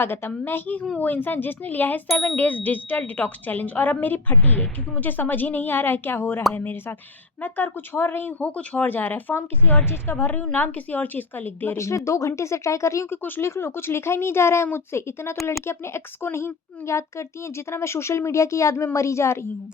स्वागतम। मैं ही हूँ वो इंसान जिसने लिया है 7 डेज़ डिजिटल डिटॉक्स चैलेंज और अब मेरी फटी है क्योंकि मुझे समझ ही नहीं आ रहा है क्या हो रहा है मेरे साथ। मैं कर कुछ और रही हूँ, हो कुछ और जा रहा है। फॉर्म किसी और चीज़ का भर रही हूँ, नाम किसी और चीज़ का लिख दे रही हूँ। पिछले 2 घंटे से ट्राई कर रही हूँ कि कुछ लिख लूँ, कुछ लिखा ही नहीं जा रहा है मुझसे। इतना तो लड़कियाँ अपने एक्स को नहीं याद करती हैं जितना मैं सोशल मीडिया की याद में मरी जा रही हूँ।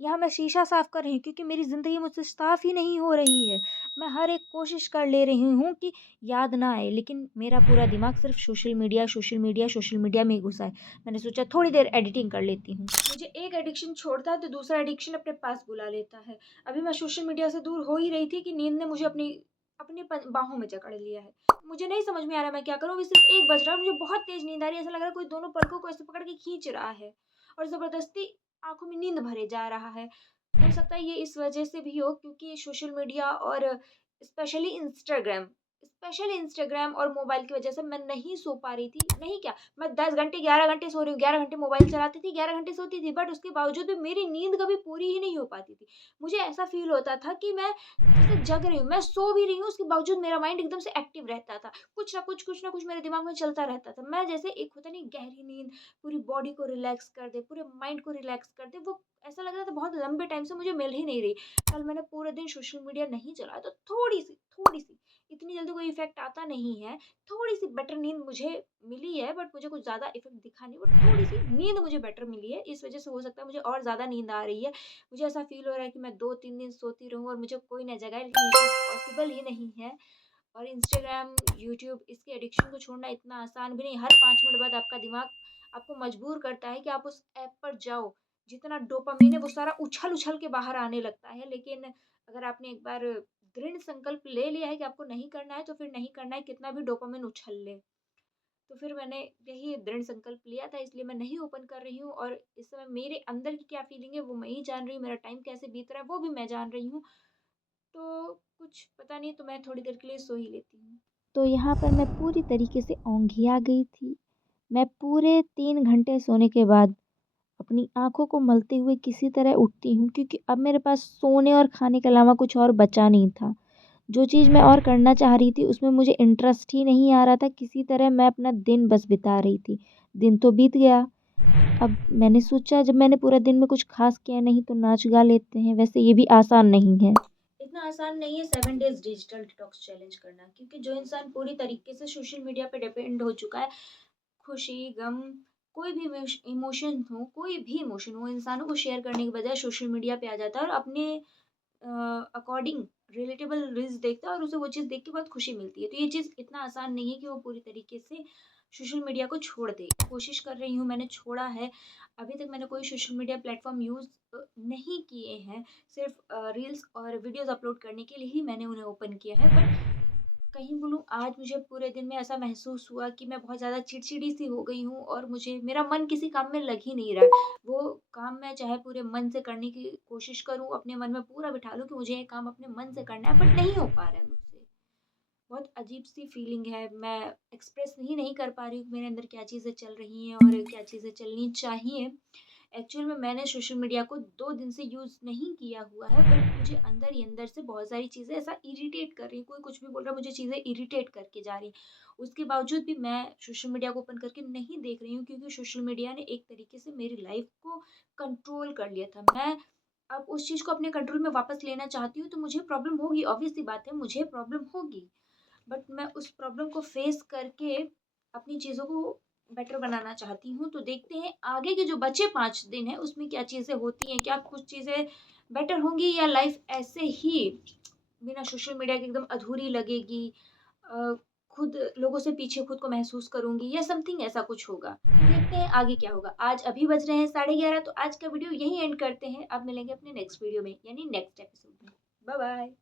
यहाँ मैं शीशा साफ कर रही हूँ क्योंकि मेरी ज़िंदगी मुझसे साफ ही नहीं हो रही है। मैं हर एक कोशिश कर ले रही हूँ कि याद ना आए, लेकिन मेरा पूरा दिमाग सिर्फ social media, social media, social media में ही घुसा है। मैंने सोचा थोड़ी देर एडिटिंग कर लेती हूँ। मुझे एक एडिक्शन छोड़ता है तो दूसरा एडिक्शन अपने पास बुला लेता है। अभी मैं सोशल मीडिया से दूर हो ही रही थी कि नींद ने मुझे अपनी अपनी बाहों में जकड़ लिया है। मुझे नहीं समझ में आ रहा मैं क्या करूँ। अभी सिर्फ 1 बज रहा है, मुझे बहुत तेज नींद आ रही है। ऐसा लग रहा है कोई दोनों पलकों को ऐसे पकड़ के खींच रहा है और जबरदस्ती आंखों में नींद भरे जा रहा है। हो सकता है ये इस वजह से भी हो क्योंकि सोशल मीडिया और स्पेशली इंस्टाग्राम स्पेशली इंस्टाग्राम और मोबाइल की वजह से मैं नहीं सो पा रही थी। नहीं क्या, मैं 10 घंटे 11 घंटे सो रही हूँ, 11 घंटे मोबाइल चलाती थी, 11 घंटे सोती थी, बट उसके बावजूद भी मेरी नींद कभी पूरी ही नहीं हो पाती थी। मुझे ऐसा फ़ील होता था कि मैं जैसे जग रही हूँ, मैं सो भी रही हूँ, उसके बावजूद मेरा माइंड एकदम से एक्टिव रहता था। कुछ ना कुछ मेरे दिमाग में चलता रहता था। मैं जैसे एक होता नहीं गहरी नींद पूरी बॉडी को रिलैक्स कर दे, पूरे माइंड को रिलैक्स कर दे, वो ऐसा लग रहा था बहुत लंबे टाइम से मुझे मिल ही नहीं रही। कल मैंने पूरे दिन सोशल मीडिया नहीं चलाया तो थोड़ी-सी इतनी जल्दी कोई इफ़ेक्ट आता नहीं है। थोड़ी-सी बेटर नींद मुझे मिली है, बट मुझे कुछ ज़्यादा इफ़ेक्ट दिखा नहीं, बट थोड़ी-सी नींद मुझे बेटर मिली है। इस वज़ह से हो सकता है मुझे और ज़्यादा नींद आ रही है। मुझे ऐसा फ़ील हो रहा है कि मैं 2-3 दिन सोती रहूँ और मुझे कोई ना जगाए, लेकिन ये चीज़ पॉसिबल ही नहीं है। और इंस्टाग्राम, यूट्यूब इसके एडिक्शन को छोड़ना इतना आसान भी नहीं। हर 5 मिनट बाद आपका दिमाग आपको मजबूर करता है कि आप उस ऐप पर जाओ। जितना डोपामाइन है वो सारा उछल-उछल के बाहर आने लगता है। लेकिन अगर आपने एक बार दृढ़ संकल्प ले लिया है कि आपको नहीं करना है, तो फिर नहीं करना है, कितना भी डोपामाइन उछल ले। तो फिर मैंने यही दृढ़ संकल्प लिया था, इसलिए मैं नहीं ओपन कर रही हूँ और इस समय मेरे अंदर की क्या फीलिंग है वो मैं ही जान रही हूँ, मेरा टाइम कैसे बीत रहा है वो भी मैं जान रही हूँ। तो कुछ पता नहीं, तो मैं थोड़ी देर के लिए सो ही लेती हूँ। तो यहाँ पर मैं पूरी तरीके से औंधिया गई थी। मैं पूरे 3 घंटे सोने के बाद अपनी आँखों को मलते हुए किसी तरह उठती हूँ क्योंकि अब मेरे पास सोने और खाने के अलावा कुछ और बचा नहीं था। जो चीज़ मैं और करना चाह रही थी उसमें मुझे इंटरेस्ट ही नहीं आ रहा था, किसी तरह मैं अपना दिन बस बिता रही थी। दिन तो बीत गया, अब मैंने सोचा जब मैंने पूरा दिन में कुछ ख़ास किया नहीं तो नाच गा लेते हैं, वैसे ये भी आसान नहीं है। इतना आसान नहीं है 7 डेज़ डिजिटल डिटॉक्स चैलेंज करना, क्योंकि जो इंसान पूरी तरीके से सोशल मीडिया पे डिपेंड हो चुका है, खुशी, गम, कोई भी इमोशन हो, इंसानों को शेयर करने के बजाय सोशल मीडिया पे आ जाता है और अपने अकॉर्डिंग रिलेटेबल रील्स देखता है और उसे वो चीज़ देख के बहुत खुशी मिलती है। तो ये चीज़ इतना आसान नहीं है कि वो पूरी तरीके से सोशल मीडिया को छोड़ दे। कोशिश कर रही हूँ, मैंने छोड़ा है। अभी तक मैंने कोई सोशल मीडिया प्लेटफ़ॉर्म यूज़ नहीं किए हैं। सिर्फ़ रील्स और वीडियोज़ अपलोड करने के लिए ही मैंने उन्हें ओपन किया है। बट कहीं बोलूँ, आज मुझे पूरे दिन में ऐसा महसूस हुआ कि मैं बहुत ज़्यादा चिड़चिड़ी सी हो गई हूँ और मुझे मेरा मन किसी काम में लग ही नहीं रहा है। वो काम मैं चाहे पूरे मन से करने की कोशिश करूँ, अपने मन में पूरा बिठा लूँ कि मुझे ये काम अपने मन से करना है, बट नहीं हो पा रहा है मुझसे। बहुत अजीब-सी फीलिंग है, मैं एक्सप्रेस ही नहीं कर पा रही हूँ कि मेरे अंदर क्या चीज़ें चल रही हैं और क्या चीज़ें चलनी चाहिए। एक्चुअल में मैंने सोशल मीडिया को 2 दिन से यूज़ नहीं किया हुआ है, बट मुझे अंदर ही अंदर से बहुत सारी चीज़ें ऐसा इरिटेट कर रही हैं, कोई कुछ भी बोल रहा है, मुझे चीज़ें इरिटेट करके जा रही हैं। उसके बावजूद भी मैं सोशल मीडिया को ओपन करके नहीं देख रही हूँ क्योंकि सोशल मीडिया ने एक तरीके से मेरी लाइफ़ को कंट्रोल कर लिया था। मैं अब उस चीज़ को अपने कंट्रोल में वापस लेना चाहती हूँ, तो मुझे प्रॉब्लम होगी, ऑब्वियस सी बात है, मुझे प्रॉब्लम होगी। बट मैं उस प्रॉब्लम को फेस करके अपनी चीज़ों को बेटर बनाना चाहती हूँ। तो देखते हैं आगे के जो बचे 5 दिन हैं उसमें क्या चीज़ें होती हैं, क्या कुछ चीज़ें बेटर होंगी या लाइफ़ ऐसे ही बिना सोशल मीडिया के एकदम अधूरी लगेगी। अ, खुद लोगों से पीछे खुद को महसूस करूँगी या समथिंग ऐसा कुछ होगा। तो देखते हैं आगे क्या होगा। आज अभी बज रहे हैं 11:30, तो आज का वीडियो यहीं एंड करते हैं। अब मिलेंगे अपने नेक्स्ट वीडियो में यानी नेक्स्ट एपिसोड में। Bye bye.